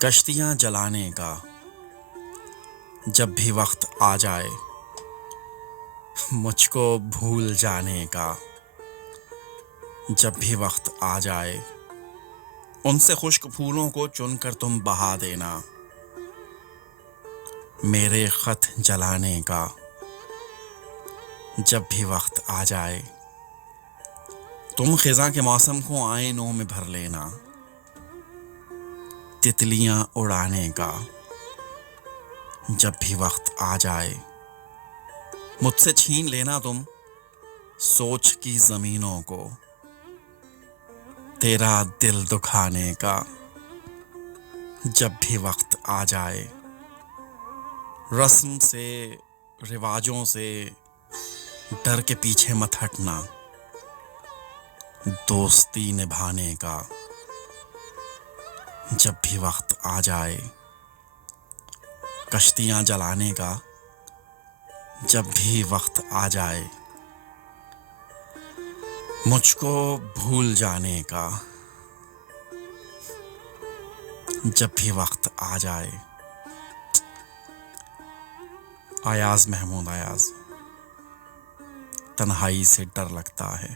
کشتیاں جلانے کا جب بھی وقت آ جائے، مجھ کو بھول جانے کا جب بھی وقت آ جائے، ان سے خشک پھولوں کو چن کر تم بہا دینا، میرے خط جلانے کا جب بھی وقت آ جائے، تم خزاں کے موسم کو آئینوں میں بھر لینا، تتلیاں اڑانے کا جب بھی وقت آ جائے، مجھ سے چھین لینا تم سوچ کی زمینوں کو، تیرا دل دکھانے کا جب بھی وقت آ جائے، رسم سے رواجوں سے ڈر کے پیچھے مت ہٹنا، دوستی نبھانے کا جب بھی وقت آ جائے، کشتیاں جلانے کا جب بھی وقت آ جائے، مجھ کو بھول جانے کا جب بھی وقت آ جائے۔ ایاز محمود ایاز۔ تنہائی سے ڈر لگتا ہے۔